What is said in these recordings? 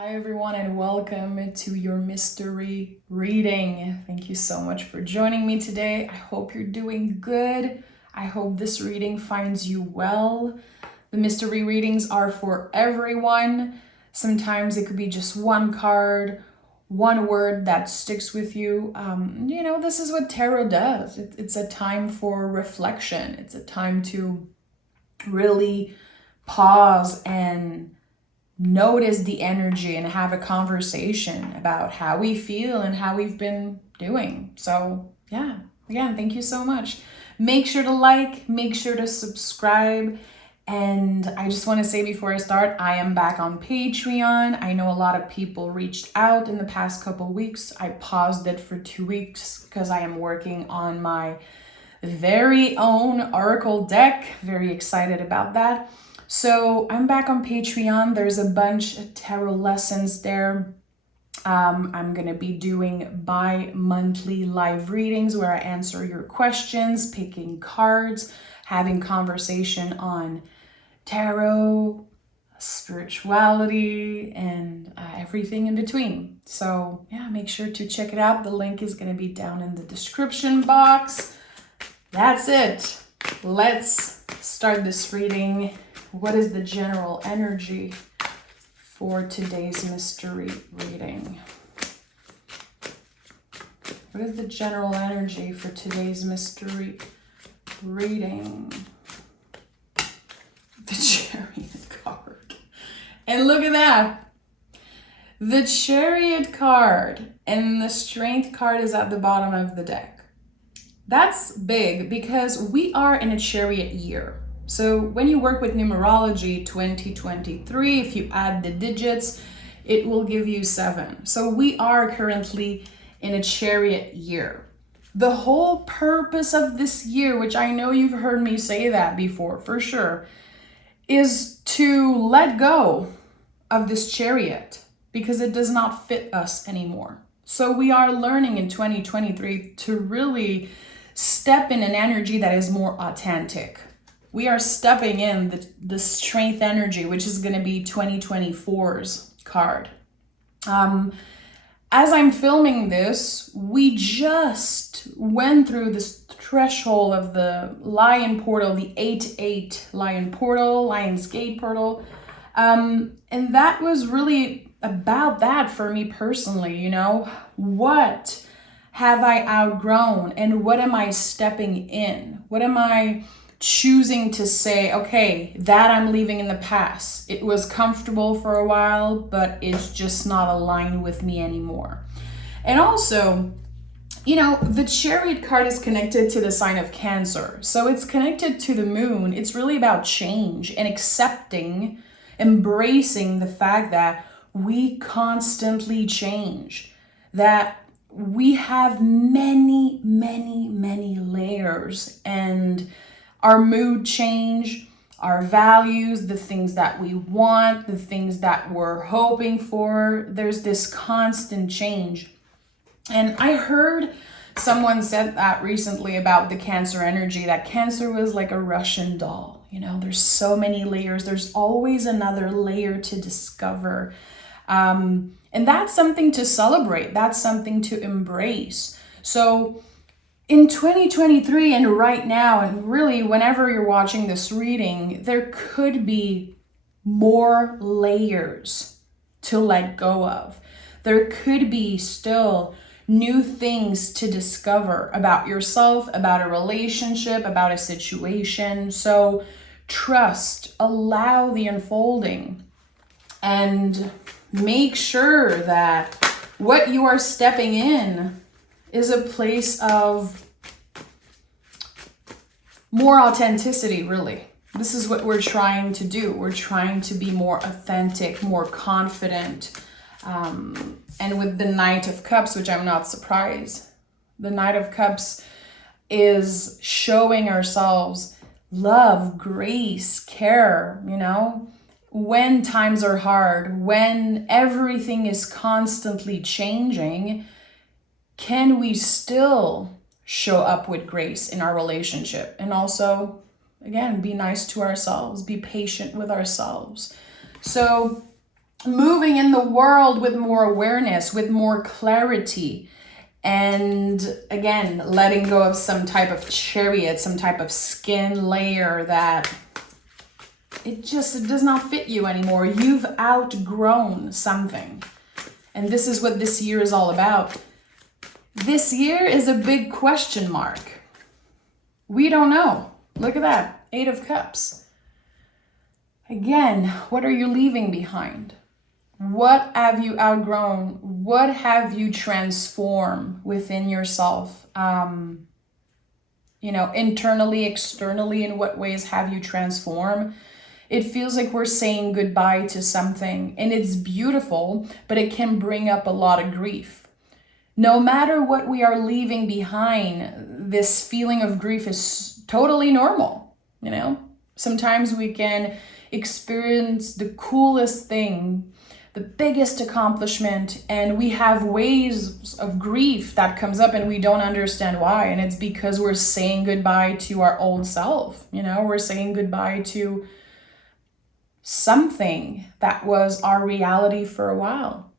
Hi everyone and welcome to your mystery reading. Thank you so much for joining me today. I hope you're doing good. I hope this reading finds you well. The mystery readings are for everyone. Sometimes it could be just one card, one word that sticks with you. This is what tarot does. It's a time for reflection. It's a time to really pause and notice the energy and have a conversation about how we feel and how we've been doing. So yeah, again, thank you so much. Make sure to like, make sure to subscribe. And I just want to say before I start, I am back on Patreon. I know a lot of people reached out in the past couple weeks. I paused it for 2 weeks because I am working on my very own Oracle deck. Very excited about that. So I'm back on Patreon. There's a bunch of tarot lessons there. I'm going to be doing bi-monthly live readings where I answer your questions, picking cards, having conversation on tarot, spirituality, and everything in between. So yeah, make sure to check it out. The link is going to be down in the description box. That's it. Let's start this reading. What is the general energy for today's mystery reading? What is the general energy for today's mystery reading? The Chariot card. And look at that. The Chariot card and the Strength card is at the bottom of the deck. That's big because we are in a Chariot year. So when you work with numerology 2023, if you add the digits, it will give you 7. So we are currently in a Chariot year. The whole purpose of this year, which I know you've heard me say that before for sure, is to let go of this Chariot because it does not fit us anymore. So we are learning in 2023 to really step in an energy that is more authentic. We are stepping in the Strength energy, which is going to be 2024's card. As I'm filming this, we just went through this threshold of the Lion portal, the 8-8 Lion portal, Lion's Gate portal. And that was really about that for me personally, What have I outgrown and what am I stepping in? What am I choosing to say, okay, that I'm leaving in the past. It was comfortable for a while, but it's just not aligned with me anymore. And also, the Chariot card is connected to the sign of Cancer. So it's connected to the moon. It's really about change and accepting, embracing the fact that we constantly change, that we have many, many, many layers, and our mood change, our values, the things that we want, the things that we're hoping for. There's this constant change. And I heard someone said that recently about the Cancer energy, that Cancer was like a Russian doll. There's so many layers. There's always another layer to discover. And that's something to celebrate. That's something to embrace. So in 2023 and right now, and really whenever you're watching this reading, there could be more layers to let go of. There could be still new things to discover about yourself, about a relationship, about a situation. So trust, allow the unfolding, and make sure that what you are stepping in is a place of more authenticity, really. This is what we're trying to do. We're trying to be more authentic, more confident. And with the Knight of Cups, which I'm not surprised, the Knight of Cups is showing ourselves love, grace, care, when times are hard, when everything is constantly changing. Can we still show up with grace in our relationship? And also, again, be nice to ourselves, be patient with ourselves. So moving in the world with more awareness, with more clarity. And again, letting go of some type of chariot, some type of skin layer that it does not fit you anymore. You've outgrown something. And this is what this year is all about. This year is a big question mark. We don't know. Look at that. 8 of Cups. Again, what are you leaving behind? What have you outgrown? What have you transformed within yourself? Internally, externally, in what ways have you transformed? It feels like we're saying goodbye to something, and it's beautiful, but it can bring up a lot of grief. No matter what we are leaving behind, this feeling of grief is totally normal, Sometimes we can experience the coolest thing, the biggest accomplishment, and we have waves of grief that comes up and we don't understand why. And it's because we're saying goodbye to our old self. We're saying goodbye to something that was our reality for a while.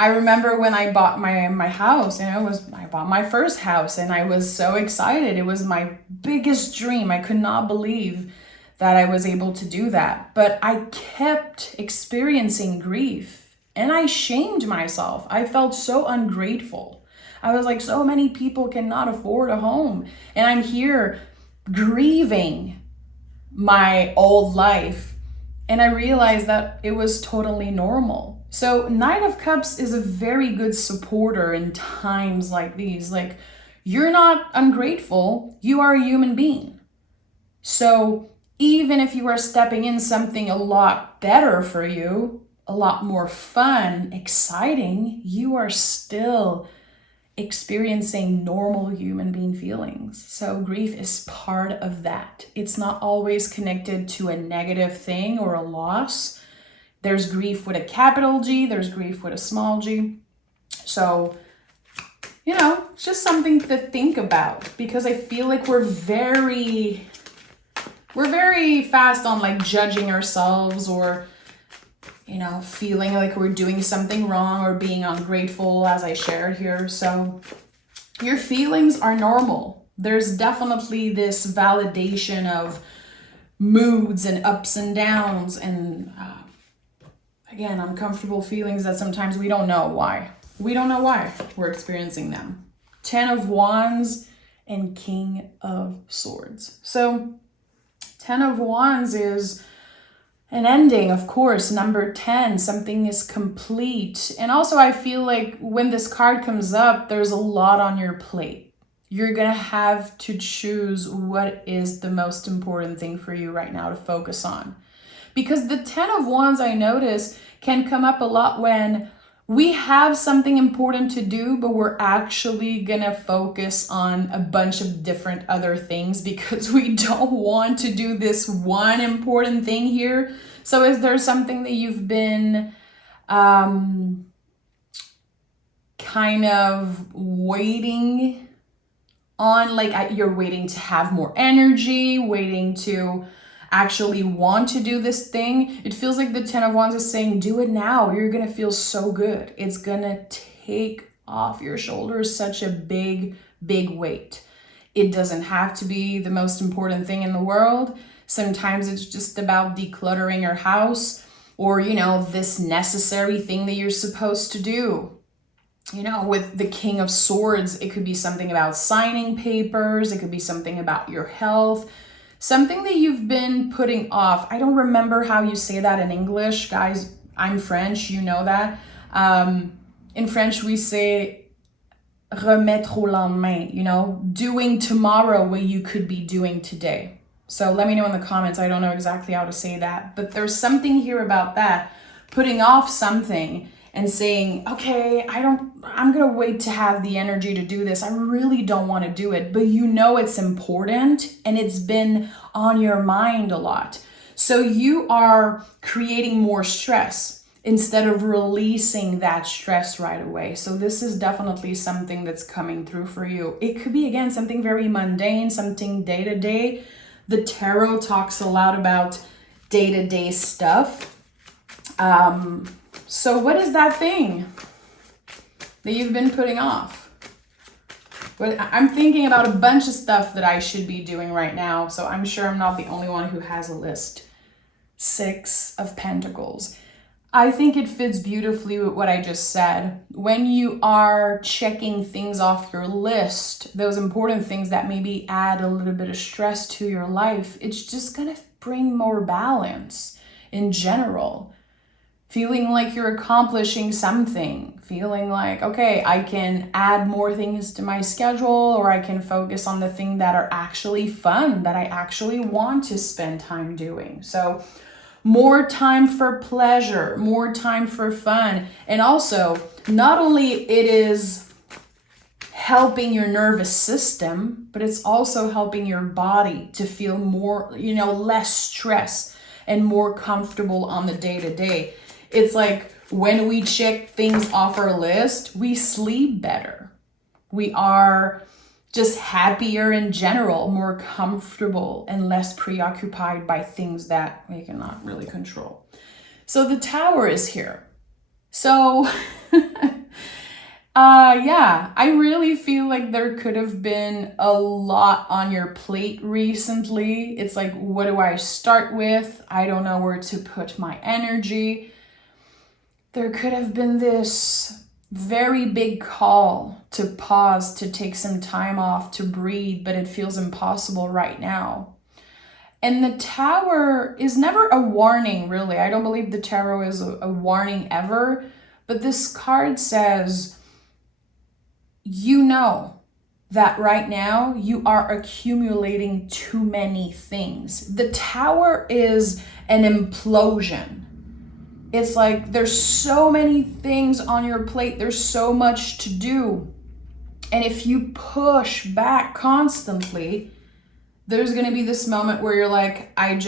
I remember when I bought my house, I bought my first house and I was so excited. It was my biggest dream. I could not believe that I was able to do that. But I kept experiencing grief and I shamed myself. I felt so ungrateful. I was like, so many people cannot afford a home. And I'm here grieving my old life. And I realized that it was totally normal. So Knight of Cups is a very good supporter in times like these. Like, you're not ungrateful, you are a human being. So even if you are stepping in something a lot better for you, a lot more fun, exciting, you are still experiencing normal human being feelings. So grief is part of that. It's not always connected to a negative thing or a loss. There's grief with a capital G, there's grief with a small g. So, it's just something to think about, because I feel like we're very fast on like judging ourselves or, feeling like we're doing something wrong or being ungrateful, as I shared here. So your feelings are normal. There's definitely this validation of moods and ups and downs and again, uncomfortable feelings that sometimes we don't know why. We don't know why we're experiencing them. 10 of Wands and King of Swords. So 10 of Wands is an ending, of course. Number 10, something is complete. And also I feel like when this card comes up, there's a lot on your plate. You're going to have to choose what is the most important thing for you right now to focus on. Because the 10 of Wands, I notice, can come up a lot when we have something important to do, but we're actually going to focus on a bunch of different other things because we don't want to do this one important thing here. So is there something that you've been kind of waiting on? Like you're waiting to have more energy, waiting to actually want to do this thing. It feels like the 10 of Wands is saying, do it now. You're going to feel so good. It's going to take off your shoulders such a big, big weight. It doesn't have to be the most important thing in the world. Sometimes it's just about decluttering your house or, this necessary thing that you're supposed to do. With the King of Swords, it could be something about signing papers. It could be something about your health. Something that you've been putting off. I don't remember how you say that in English. Guys, I'm French, you know that. In French, we say remettre au lendemain, doing tomorrow what you could be doing today. So let me know in the comments. I don't know exactly how to say that. But there's something here about that. Putting off something and saying, okay, I'm going to wait to have the energy to do this. I really don't want to do it, but it's important and it's been on your mind a lot. So you are creating more stress instead of releasing that stress right away. So this is definitely something that's coming through for you. It could be, again, something very mundane, something day to day. The tarot talks a lot about day-to-day stuff. So what is that thing that you've been putting off? But I'm thinking about a bunch of stuff that I should be doing right now, so I'm sure I'm not the only one who has a list. 6 of Pentacles. I think it fits beautifully with what I just said. When you are checking things off your list, those important things that maybe add a little bit of stress to your life, it's just gonna bring more balance in general. Feeling like you're accomplishing something, feeling like, okay, I can add more things to my schedule, or I can focus on the things that are actually fun, that I actually want to spend time doing. So more time for pleasure, more time for fun. And also, not only it is helping your nervous system, but it's also helping your body to feel more, less stress and more comfortable on the day-to-day. It's like when we check things off our list, we sleep better. We are just happier in general, more comfortable, and less preoccupied by things that we cannot really control. So the Tower is here. So yeah, I really feel like there could have been a lot on your plate recently. It's like, what do I start with? I don't know where to put my energy. There could have been this very big call to pause, to take some time off, to breathe, but it feels impossible right now. And the Tower is never a warning, really. I don't believe the tarot is a warning ever, but this card says, you know that right now you are accumulating too many things. The Tower is an implosion. It's like there's so many things on your plate. There's so much to do. And if you push back constantly, there's going to be this moment where you're like, I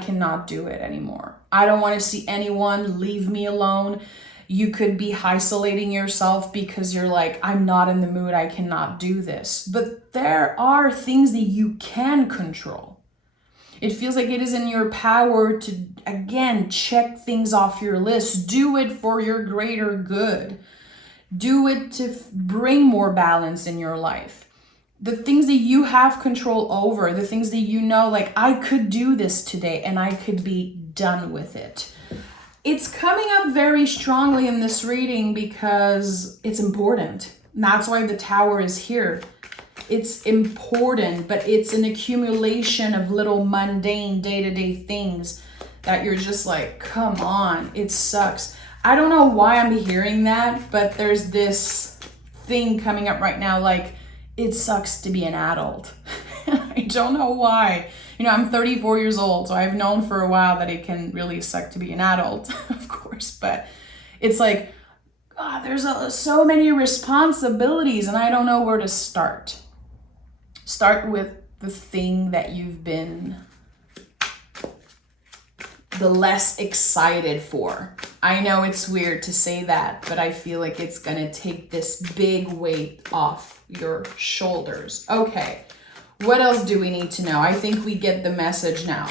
cannot do it anymore. I don't want to see anyone. Leave me alone. You could be isolating yourself because you're like, I'm not in the mood. I cannot do this. But there are things that you can control. It feels like it is in your power to, again, check things off your list. Do it for your greater good. Do it to bring more balance in your life. The things that you have control over, the things that you know, like, I could do this today and I could be done with it. It's coming up very strongly in this reading because it's important. And that's why the Tower is here. It's important, but it's an accumulation of little mundane day-to-day things that you're just like, come on, it sucks. I don't know why I'm hearing that, but there's this thing coming up right now, like, it sucks to be an adult. I don't know why. I'm 34 years old, so I've known for a while that it can really suck to be an adult, of course, but it's like, God, there's so many responsibilities and I don't know where to start. Start with the thing that you've been the less excited for. I know it's weird to say that, but I feel like it's gonna take this big weight off your shoulders. Okay, what else do we need to know? I think we get the message now.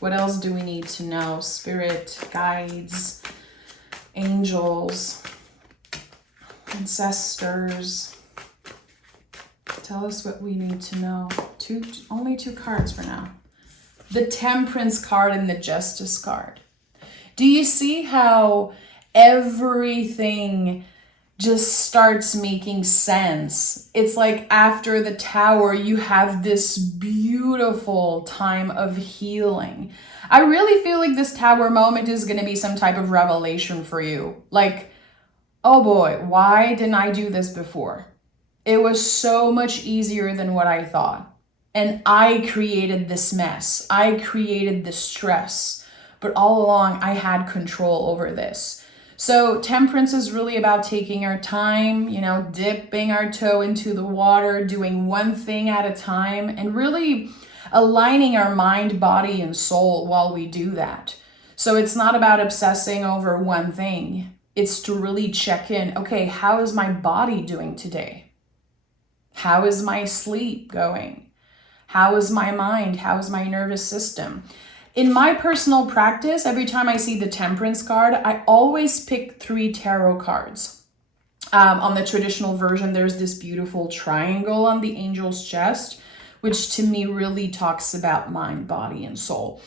What else do we need to know? Spirit, guides, angels, ancestors. Tell us what we need to know. Only 2 cards for now. The Temperance card and the Justice card. Do you see how everything just starts making sense? It's like after the Tower, you have this beautiful time of healing. I really feel like this Tower moment is going to be some type of revelation for you. Like, oh boy, why didn't I do this before? It was so much easier than what I thought. And I created this mess. I created this stress. But all along, I had control over this. So Temperance is really about taking our time, dipping our toe into the water, doing one thing at a time, and really aligning our mind, body, and soul while we do that. So it's not about obsessing over one thing. It's to really check in. Okay, how is my body doing today? How is my sleep going? How is my mind? How is my nervous system? In my personal practice, every time I see the Temperance card, I always pick 3 tarot cards. On the traditional version, there's this beautiful triangle on the angel's chest, which to me really talks about mind, body, and soul.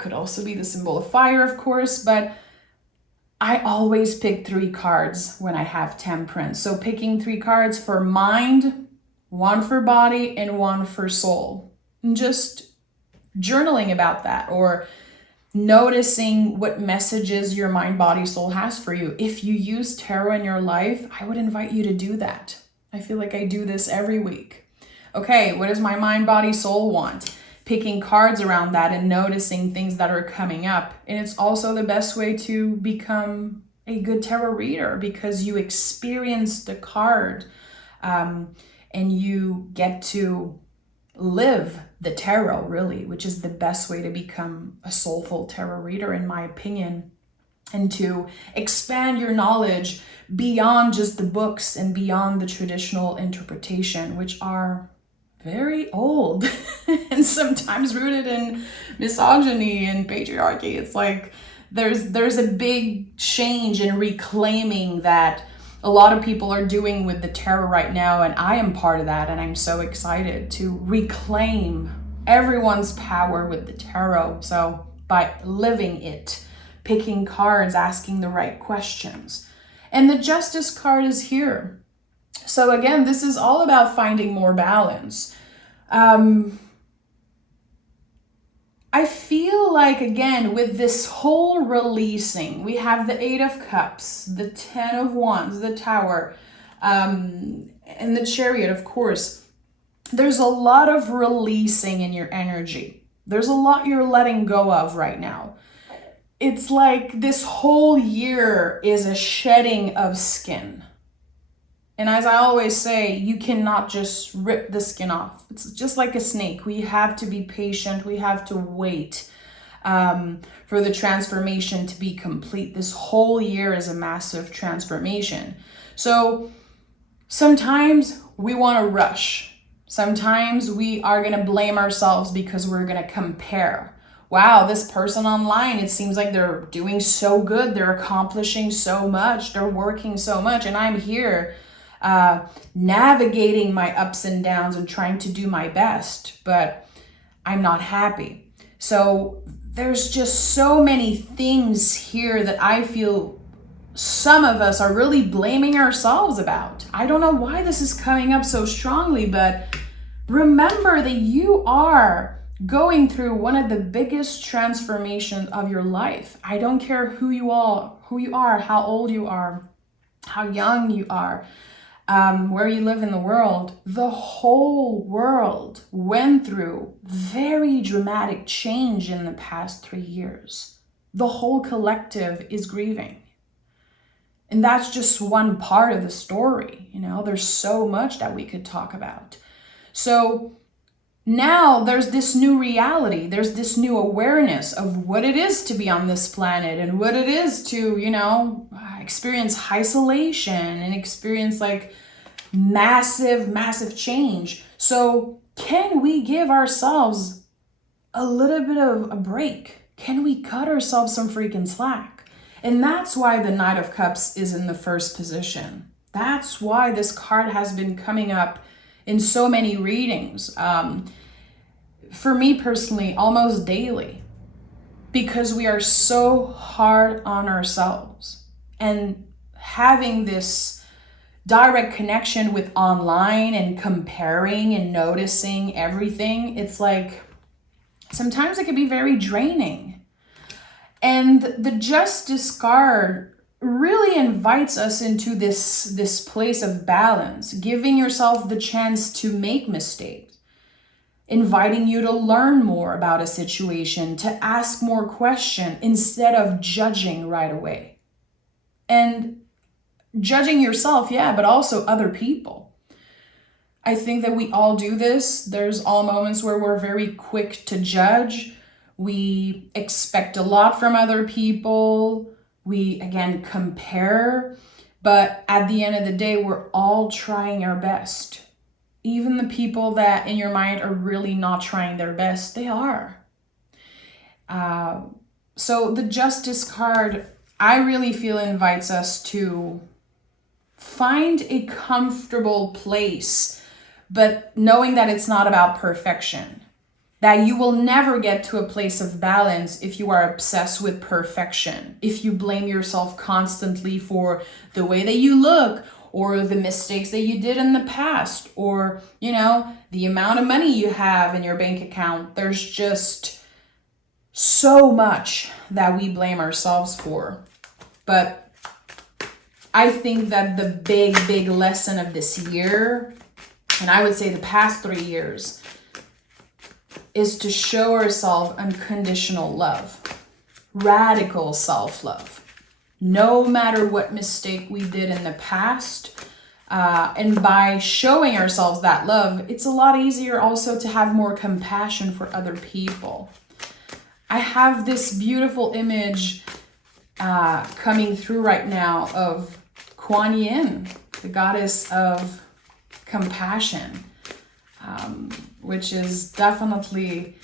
Could also be the symbol of fire, of course, but I always pick 3 cards when I have Temperance. So picking 3 cards for mind, 1 for body, and 1 for soul. And just journaling about that, or noticing what messages your mind, body, soul has for you. If you use tarot in your life, I would invite you to do that. I feel like I do this every week. Okay, what does my mind, body, soul want? Picking cards around that and noticing things that are coming up. And it's also the best way to become a good tarot reader, because you experience the card and you get to live the tarot, really, which is the best way to become a soulful tarot reader, in my opinion, and to expand your knowledge beyond just the books and beyond the traditional interpretation, which are very old and sometimes rooted in misogyny and patriarchy. It's like there's a big change in reclaiming that a lot of people are doing with the tarot right now, and I am part of that, and I'm so excited to reclaim everyone's power with the tarot. So by living it, picking cards, asking the right questions. And the Justice card is here. So again, this is all about finding more balance. I feel like, again, with this whole releasing, we have the 8 of Cups, the 10 of Wands, the Tower, and the Chariot, of course. There's a lot of releasing in your energy. There's a lot you're letting go of right now. It's like this whole year is a shedding of skin. And as I always say, you cannot just rip the skin off. It's just like a snake. We have to be patient. We have to wait for the transformation to be complete. This whole year is a massive transformation. So sometimes we want to rush. Sometimes we are going to blame ourselves because we're going to compare. Wow, this person online, it seems like they're doing so good. They're accomplishing so much. They're working so much. And I'm here navigating my ups and downs and trying to do my best, but I'm not happy. So there's just so many things here that I feel some of us are really blaming ourselves about. I don't know why this is coming up so strongly, but remember that you are going through one of the biggest transformations of your life. I don't care who you are, how old you are, how young you are, where you live in the world. The whole world went through very dramatic change in the past 3 years. The whole collective is grieving. And that's just one part of the story. You know, there's so much that we could talk about. So now there's this new reality. There's this new awareness of what it is to be on this planet and what it is to, you know, experience isolation and experience like massive change. So can we give ourselves a little bit of a break? Can we cut ourselves some freaking slack? And that's why the Knight of Cups is in the first position. That's why this card has been coming up in so many readings. For me personally, almost daily, because we are so hard on ourselves. And having this direct connection with online and comparing and noticing everything, it's like sometimes it can be very draining. And the Justice card really invites us into this place of balance, giving yourself the chance to make mistakes, inviting you to learn more about a situation, to ask more questions instead of judging right away. And judging yourself, yeah, but also other people. I think that we all do this. There's all moments where we're very quick to judge. We expect a lot from other people. We, again, compare. But at the end of the day, we're all trying our best. Even the people that in your mind are really not trying their best, they are. So the Justice card, I really feel invites us to find a comfortable place, but knowing that it's not about perfection. That you will never get to a place of balance if you are obsessed with perfection. If you blame yourself constantly for the way that you look, or the mistakes that you did in the past, or, the amount of money you have in your bank account. There's just so much that we blame ourselves for. But I think that the big lesson of this year, and I would say the past 3 years, is to show ourselves unconditional love, radical self-love. No matter what mistake we did in the past, and by showing ourselves that love, it's a lot easier also to have more compassion for other people. I have this beautiful image coming through right now of Kuan Yin, the goddess of compassion, which is definitely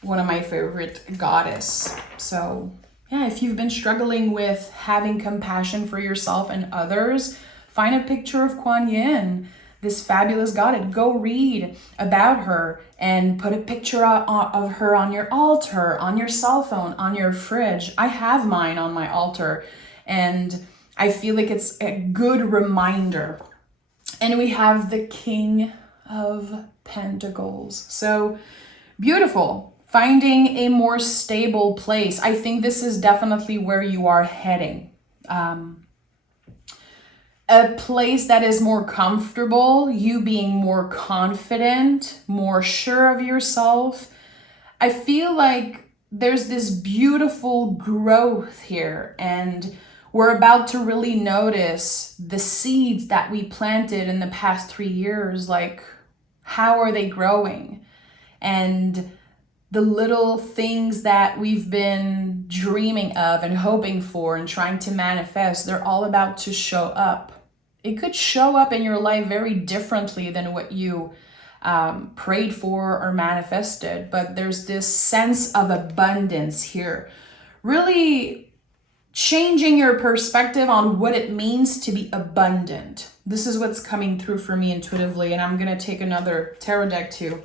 one of my favorite goddess. So yeah, if you've been struggling with having compassion for yourself and others, find a picture of Kuan Yin, this fabulous goddess. Go read about her and put a picture of her on your altar, on your cell phone, on your fridge. I have mine on my altar, and I feel like it's a good reminder. And we have the King of Pentacles. So beautiful. Finding a more stable place. I think this is definitely where you are heading. A place that is more comfortable, you being more confident, more sure of yourself. I feel like there's this beautiful growth here, and we're about to really notice the seeds that we planted in the past 3 years. Like, how are they growing? And the little things that we've been dreaming of and hoping for and trying to manifest, they're all about to show up. It could show up in your life very differently than what you prayed for or manifested, but there's this sense of abundance here. Really changing your perspective on what it means to be abundant. This is what's coming through for me intuitively, and I'm going to take another tarot deck to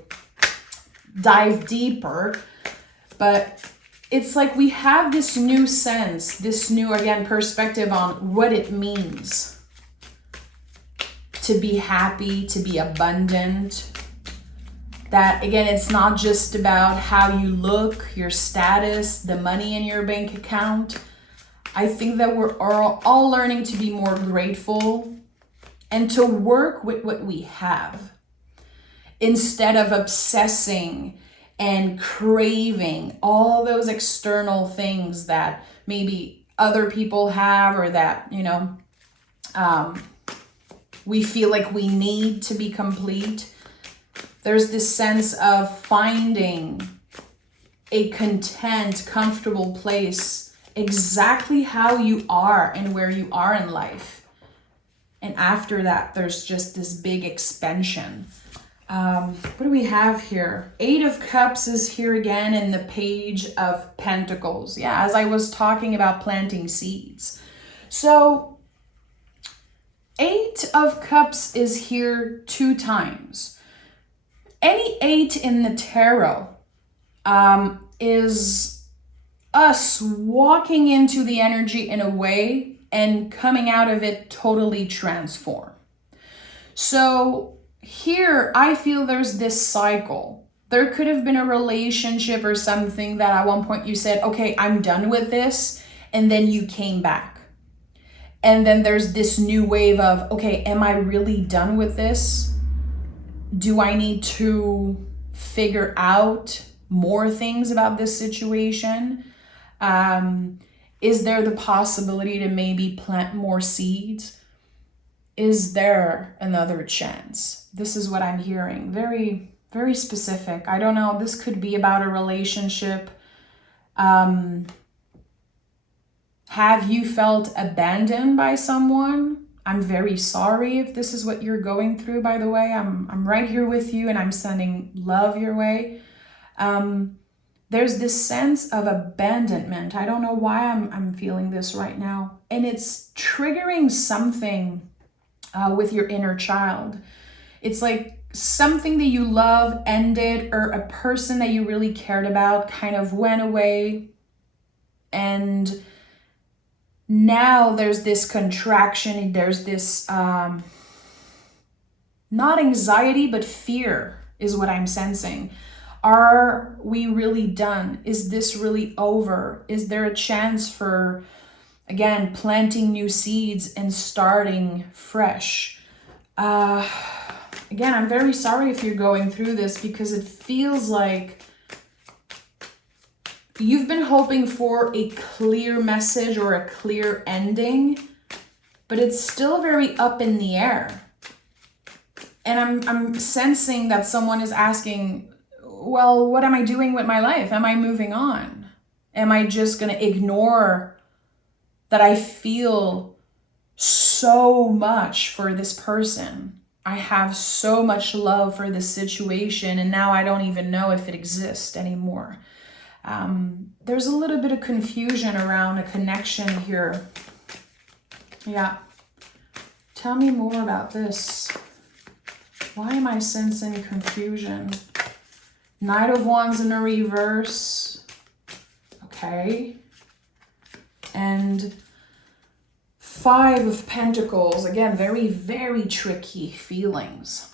dive deeper. But it's like we have this new sense, this new, again, perspective on what it means to be happy, to be abundant. That, again, it's not just about how you look, your status, the money in your bank account. I think that we're all learning to be more grateful and to work with what we have instead of obsessing and craving all those external things that maybe other people have, or that, we feel like we need to be complete. There's this sense of finding a content, comfortable place exactly how you are and where you are in life. And after that, there's just this big expansion. What do we have here? 8 of Cups is here again, in the Page of Pentacles. Yeah, as I was talking about planting seeds. So 8 of Cups is here 2 times. Any 8 in the tarot is us walking into the energy in a way and coming out of it totally transformed. So here, I feel there's this cycle. There could have been a relationship or something that at one point you said, okay, I'm done with this. And then you came back. And then there's this new wave of, okay, am I really done with this? Do I need to figure out more things about this situation? Is there the possibility to maybe plant more seeds? Is there another chance? This is what I'm hearing. Very, very specific. I don't know. This could be about a relationship. Have you felt abandoned by someone? I'm very sorry if this is what you're going through, by the way. I'm right here with you, and I'm sending love your way. There's this sense of abandonment. I don't know why I'm feeling this right now. And it's triggering something with your inner child. It's like something that you love ended, or a person that you really cared about kind of went away. And now there's this contraction, there's this, not anxiety, but fear is what I'm sensing. Are we really done? Is this really over? Is there a chance for, again, planting new seeds and starting fresh? Again, I'm very sorry if you're going through this, because it feels like you've been hoping for a clear message or a clear ending, but it's still very up in the air. And I'm sensing that someone is asking, well, what am I doing with my life? Am I moving on? Am I just going to ignore that I feel so much for this person? I have so much love for this situation, and now I don't even know if it exists anymore. There's a little bit of confusion around a connection here. Yeah. Tell me more about this. Why am I sensing confusion? Knight of Wands in a reverse. Okay. And Five of Pentacles. Again, very, very tricky feelings.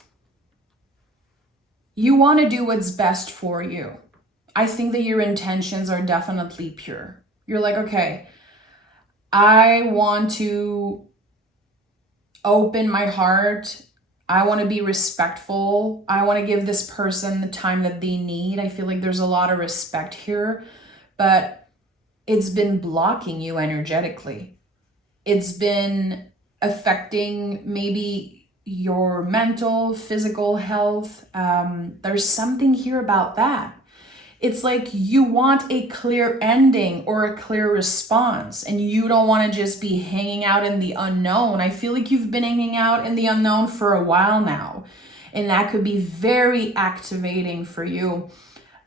You want to do what's best for you. I think that your intentions are definitely pure. You're like, okay, I want to open my heart. I want to be respectful. I want to give this person the time that they need. I feel like there's a lot of respect here, but it's been blocking you energetically. It's been affecting maybe your mental, physical health. There's something here about that. It's like you want a clear ending or a clear response, and you don't want to just be hanging out in the unknown. I feel like you've been hanging out in the unknown for a while now, and that could be very activating for you.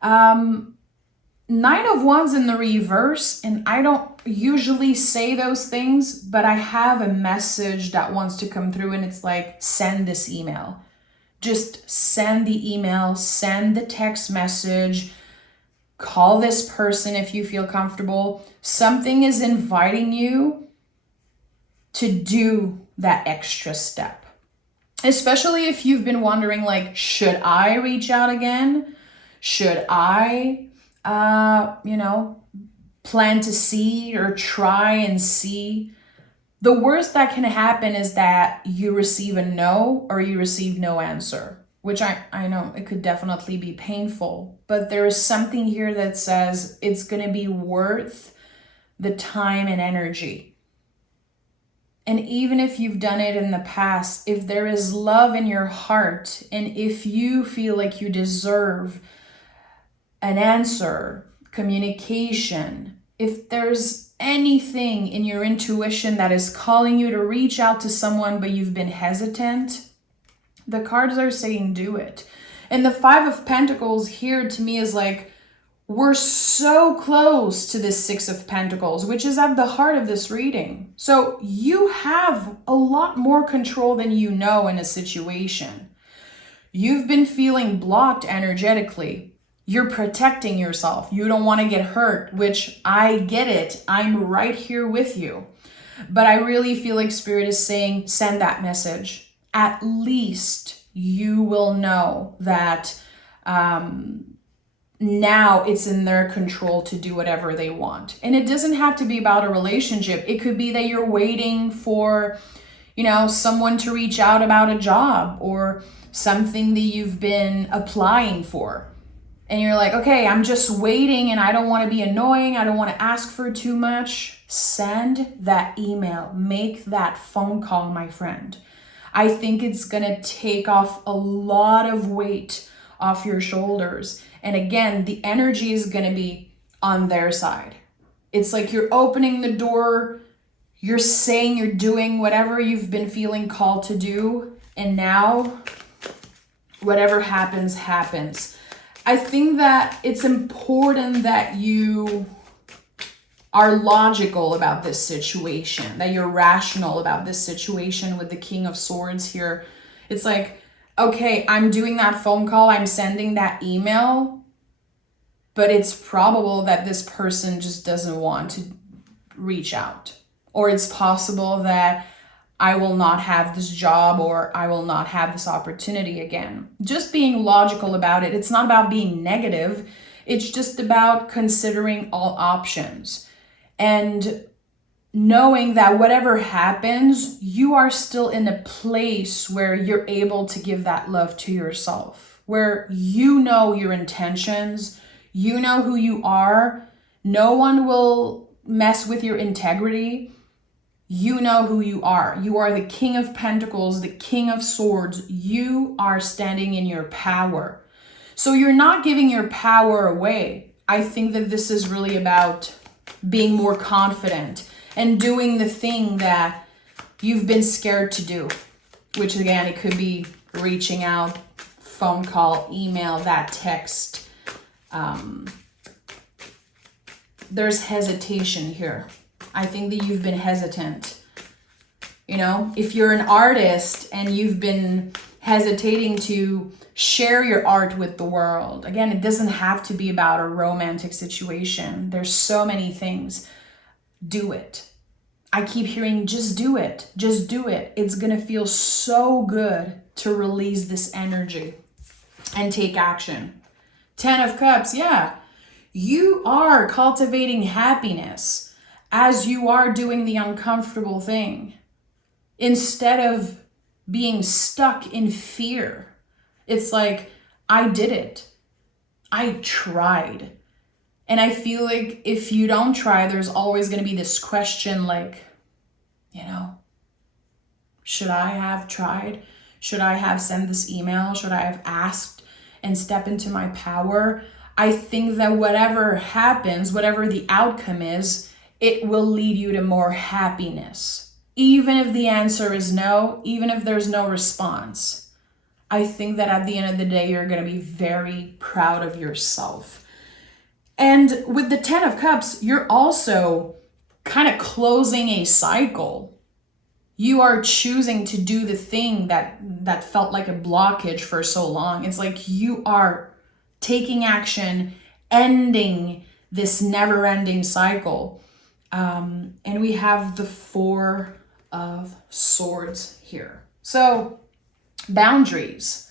Nine of Wands in the reverse, and I don't usually say those things, but I have a message that wants to come through, and it's like, send this email. Just send the email, send the text message, call this person if you feel comfortable. Something is inviting you to do that extra step. Especially if you've been wondering, like, should I reach out again? Should I, plant a seed or try and see? The worst that can happen is that you receive a no, or you receive no answer, which I know it could definitely be painful, but there is something here that says it's going to be worth the time and energy. And even if you've done it in the past, if there is love in your heart, and if you feel like you deserve an answer, communication, if there's anything in your intuition that is calling you to reach out to someone, but you've been hesitant, the cards are saying do it. And the Five of Pentacles here to me is like, we're so close to this Six of Pentacles, which is at the heart of this reading. So you have a lot more control than you know in a situation. You've been feeling blocked energetically. You're protecting yourself. You don't want to get hurt, which I get it. I'm right here with you. But I really feel like Spirit is saying, send that message. At least you will know that now it's in their control to do whatever they want. And it doesn't have to be about a relationship. It could be that you're waiting for, someone to reach out about a job or something that you've been applying for. And you're like, okay, I'm just waiting and I don't want to be annoying. I don't want to ask for too much. Send that email. Make that phone call, my friend. I think it's going to take off a lot of weight off your shoulders. And again, the energy is going to be on their side. It's like you're opening the door, You're saying you're doing whatever you've been feeling called to do, and now whatever happens, happens. I think that it's important that you are logical about this situation, that you're rational about this situation with the King of Swords here. It's like, okay, I'm doing that phone call, I'm sending that email, but it's probable that this person just doesn't want to reach out. Or it's possible that I will not have this job, or I will not have this opportunity again. Just being logical about it. It's not about being negative. It's just about considering all options and knowing that whatever happens, you are still in a place where you're able to give that love to yourself, where you know your intentions, you know who you are. No one will mess with your integrity. You know who you are. You are the King of Pentacles, the King of Swords. You are standing in your power. So you're not giving your power away. I think that this is really about being more confident and doing the thing that you've been scared to do, which again, it could be reaching out, phone call, email, that text. There's hesitation here. I think that you've been hesitant. You know, if you're an artist and you've been hesitating to share your art with the world, again, it doesn't have to be about a romantic situation. There's so many things. Do it. I keep hearing, just do it. Just do it. It's going to feel so good to release this energy and take action. 10 of Cups, yeah. You are cultivating happiness as you are doing the uncomfortable thing, instead of being stuck in fear. It's like, I did it. I tried. And I feel like if you don't try, there's always going to be this question like, you know, should I have tried? Should I have sent this email? Should I have asked and step into my power? I think that whatever happens, whatever the outcome is, it will lead you to more happiness. Even if the answer is no, even if there's no response, I think that at the end of the day, you're going to be very proud of yourself. And with the 10 of Cups, you're also kind of closing a cycle. You are choosing to do the thing that felt like a blockage for so long. It's like you are taking action, ending this never-ending cycle. And we have the 4 of Swords here. So, boundaries.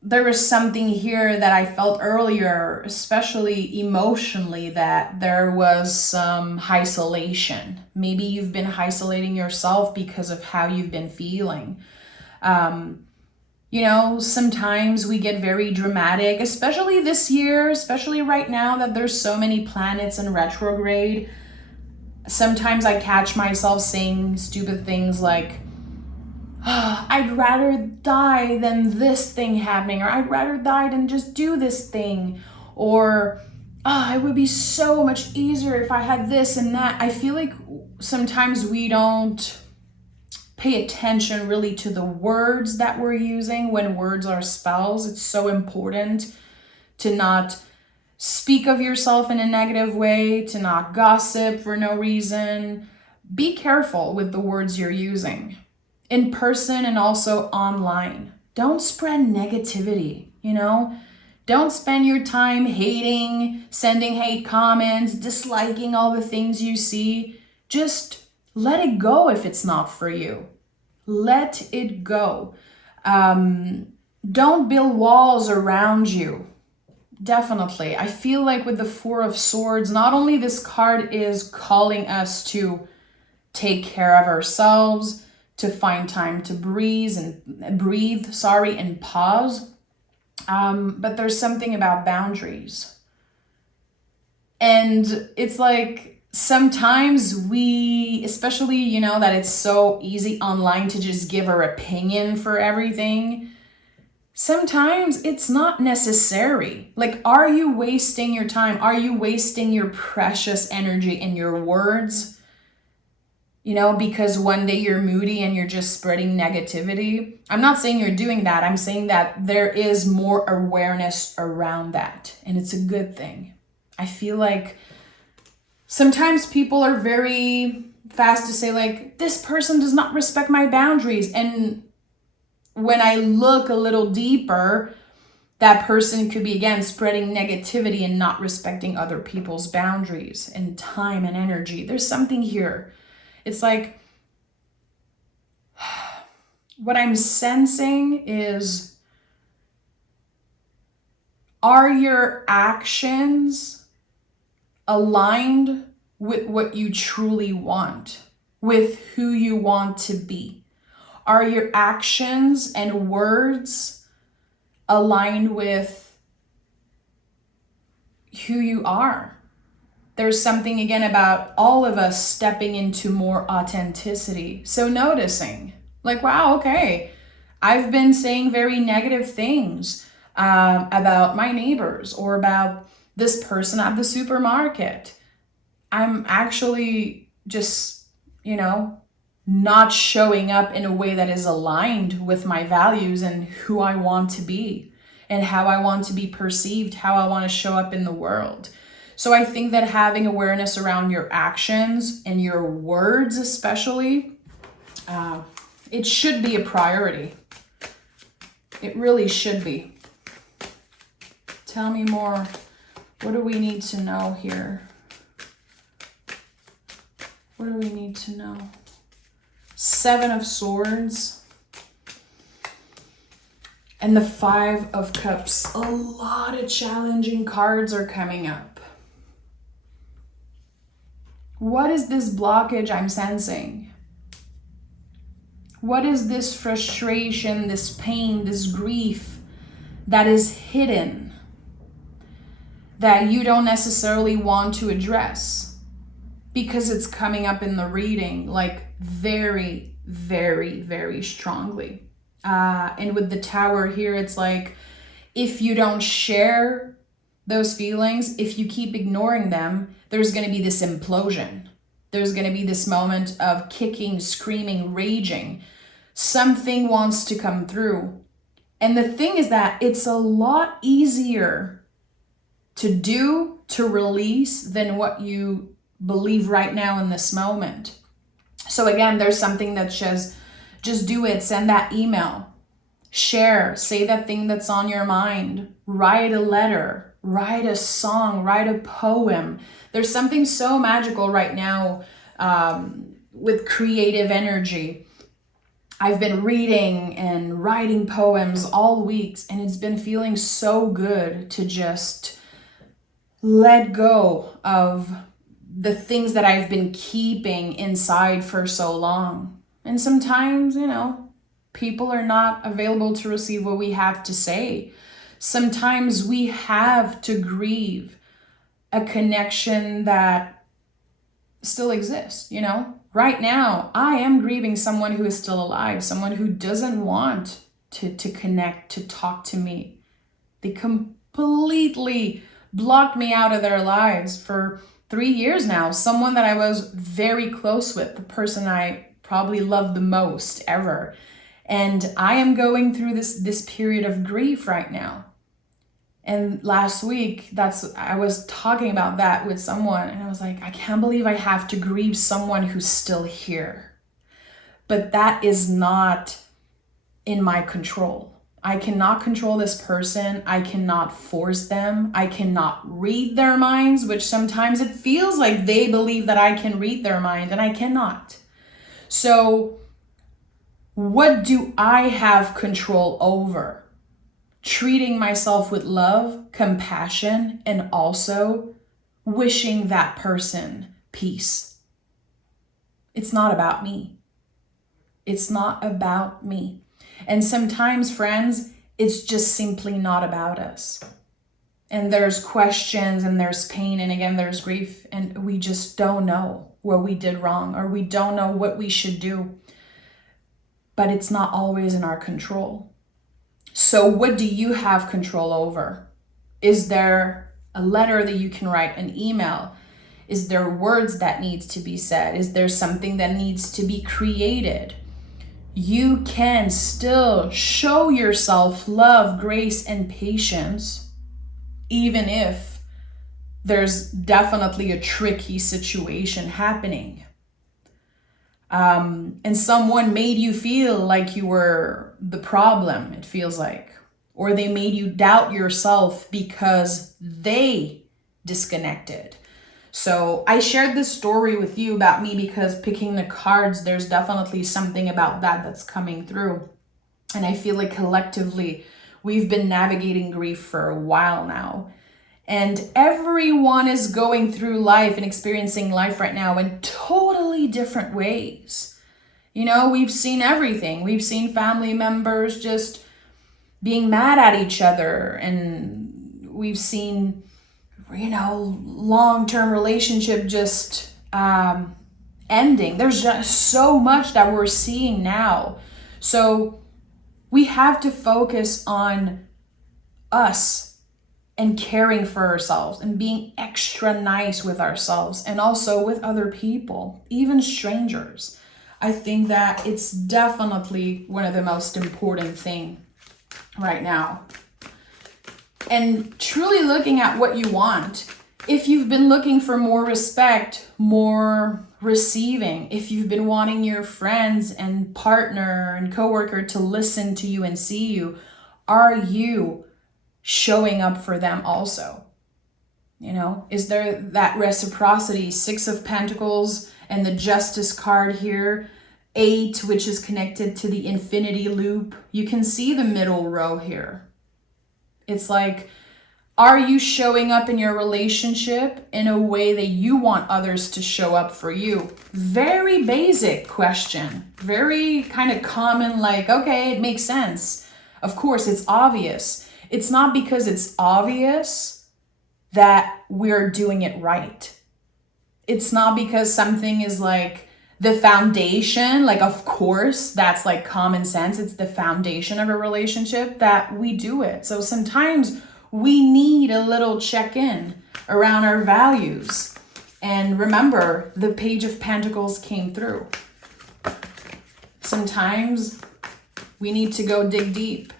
There was something here that I felt earlier, especially emotionally, that there was some isolation. Maybe you've been isolating yourself because of how you've been feeling. You know, sometimes we get very dramatic, especially this year, especially right now that there's so many planets in retrograde. Sometimes I catch myself saying stupid things like, oh, I'd rather die than this thing happening, or I'd rather die than just do this thing, or oh, it would be so much easier if I had this and that. I feel like sometimes we don't pay attention really to the words that we're using when words are spells. It's so important to not speak of yourself in a negative way, to not gossip for no reason. Be careful with the words you're using in person and also online. Don't spread negativity, you know? Don't spend your time hating, sending hate comments, disliking all the things you see. Just let it go if it's not for you. Let it go. Don't build walls around you. Definitely. I feel like with the 4 of Swords, not only this card is calling us to take care of ourselves, to find time to breathe and pause. But there's something about boundaries. And it's like, sometimes we, especially, you know, that it's so easy online to just give our opinion for everything. sometimes it's not necessary. Like, are you wasting your time? Are you wasting your precious energy in your words? You know, because one day you're moody and you're just spreading negativity. I'm not saying you're doing that. I'm saying that there is more awareness around that, and it's a good thing. I feel like sometimes people are very fast to say, like, this person does not respect my boundaries. And when I look a little deeper, that person could be, again, spreading negativity and not respecting other people's boundaries and time and energy. There's something here. It's like, what I'm sensing is, are your actions aligned with what you truly want, with who you want to be? Are your actions and words aligned with who you are? There's something, again, about all of us stepping into more authenticity. So noticing, like, wow, okay, I've been saying very negative things about my neighbors or about this person at the supermarket. I'm actually just, not showing up in a way that is aligned with my values and who I want to be and how I want to be perceived, how I want to show up in the world. So I think that having awareness around your actions and your words especially, it should be a priority. It really should be. Tell me more. What do we need to know here? What do we need to know? 7 of Swords and the 5 of Cups. A lot of challenging cards are coming up. What is this blockage I'm sensing? What is this frustration, this pain, this grief that is hidden that you don't necessarily want to address? Because it's coming up in the reading, like, very, very, very strongly. And with the Tower here, it's like, if you don't share those feelings, if you keep ignoring them, there's going to be this implosion. There's going to be this moment of kicking, screaming, raging. Something wants to come through. And the thing is that it's a lot easier to do, to release, than what you believe right now in this moment. So again, there's something that says, just do it. Send that email, share, say that thing that's on your mind, write a letter, write a song, write a poem. There's something so magical right now with creative energy. I've been reading and writing poems all weeks, and it's been feeling so good to just let go of the things that I've been keeping inside for so long. And sometimes, people are not available to receive what we have to say. Sometimes we have to grieve a connection that still exists, Right now, I am grieving someone who is still alive, someone who doesn't want to connect, to talk to me. They completely blocked me out of their lives for 3 years now. Someone that I was very close with, the person I probably loved the most ever. And I am going through this period of grief right now. And last week, I was talking about that with someone, and I was like, I can't believe I have to grieve someone who's still here. But that is not in my control. I cannot control this person. I cannot force them. I cannot read their minds, which sometimes it feels like they believe that I can read their mind, and I cannot. So what do I have control over? Treating myself with love, compassion, and also wishing that person peace. It's not about me. It's not about me. And sometimes, friends, it's just simply not about us. And there's questions and there's pain and again, there's grief, and we just don't know where we did wrong, or we don't know what we should do. But it's not always in our control. So what do you have control over? Is there a letter that you can write, an email? Is there words that needs to be said? Is there something that needs to be created? You can still show yourself love, grace, and patience, even if there's definitely a tricky situation happening. And someone made you feel like you were the problem, it feels like. Or they made you doubt yourself because they disconnected. So I shared this story with you about me because picking the cards, there's definitely something about that that's coming through. And I feel like collectively, we've been navigating grief for a while now. And everyone is going through life and experiencing life right now in totally different ways. You know, we've seen everything. We've seen family members just being mad at each other. And we've seen, you know, long-term relationship just ending. There's just so much that we're seeing now. So we have to focus on us and caring for ourselves and being extra nice with ourselves and also with other people, even strangers. I think that it's definitely one of the most important things right now. And truly looking at what you want. If you've been looking for more respect, more receiving, if you've been wanting your friends and partner and coworker to listen to you and see you, are you showing up for them also? You know, is there that reciprocity? 6 of Pentacles and the Justice card here. 8, which is connected to the infinity loop. You can see the middle row here. It's like, are you showing up in your relationship in a way that you want others to show up for you? Very basic question. Very kind of common, like, okay, it makes sense. Of course, it's obvious. It's not because it's obvious that we're doing it right. It's not because something is like the foundation, like, of course, that's like common sense. It's the foundation of a relationship that we do it. So sometimes we need a little check-in around our values. And remember, the Page of Pentacles came through. Sometimes we need to go dig deep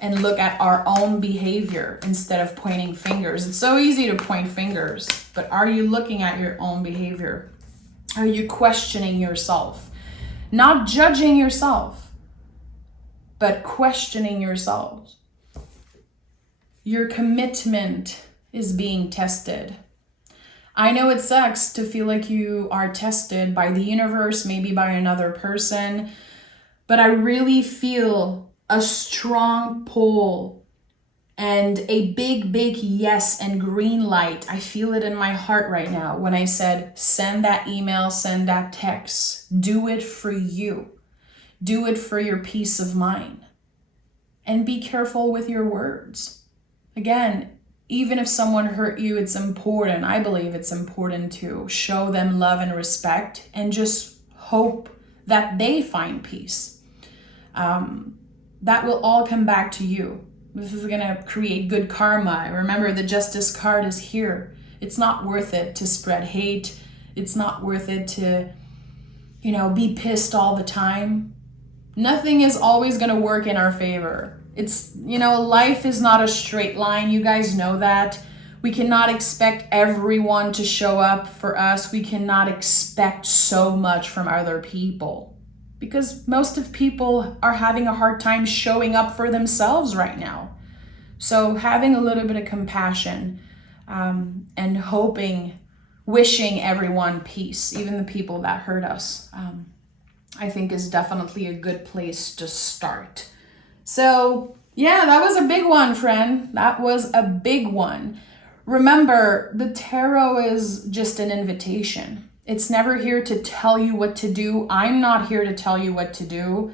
and look at our own behavior instead of pointing fingers. It's so easy to point fingers, but are you looking at your own behavior? Are you questioning yourself? Not judging yourself, but questioning yourself. Your commitment is being tested. I know it sucks to feel like you are tested by the universe, maybe by another person, but I really feel a strong pull and a big, big yes and green light. I feel it in my heart right now when I said, send that email, send that text. Do it for you. Do it for your peace of mind. And be careful with your words. Again, even if someone hurt you, it's important. I believe it's important to show them love and respect and just hope that they find peace. That will all come back to you. This is going to create good karma. Remember, the Justice card is here. It's not worth it to spread hate. It's not worth it to, be pissed all the time. Nothing is always going to work in our favor. It's, life is not a straight line. You guys know that. We cannot expect everyone to show up for us. We cannot expect so much from other people because most of people are having a hard time showing up for themselves right now. So having a little bit of compassion and wishing everyone peace, even the people that hurt us, I think is definitely a good place to start. So yeah, that was a big one, friend. That was a big one. Remember, the tarot is just an invitation. It's never here to tell you what to do. I'm not here to tell you what to do.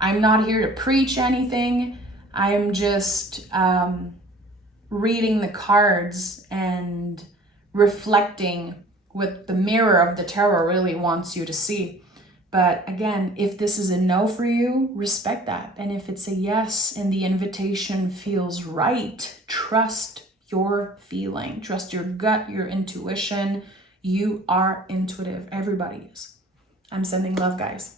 I'm not here to preach anything. I am just reading the cards and reflecting what the mirror of the tarot really wants you to see. But again, if this is a no for you, respect that. And if it's a yes and the invitation feels right, trust your feeling, trust your gut, your intuition. You are intuitive. Everybody is. I'm sending love, guys.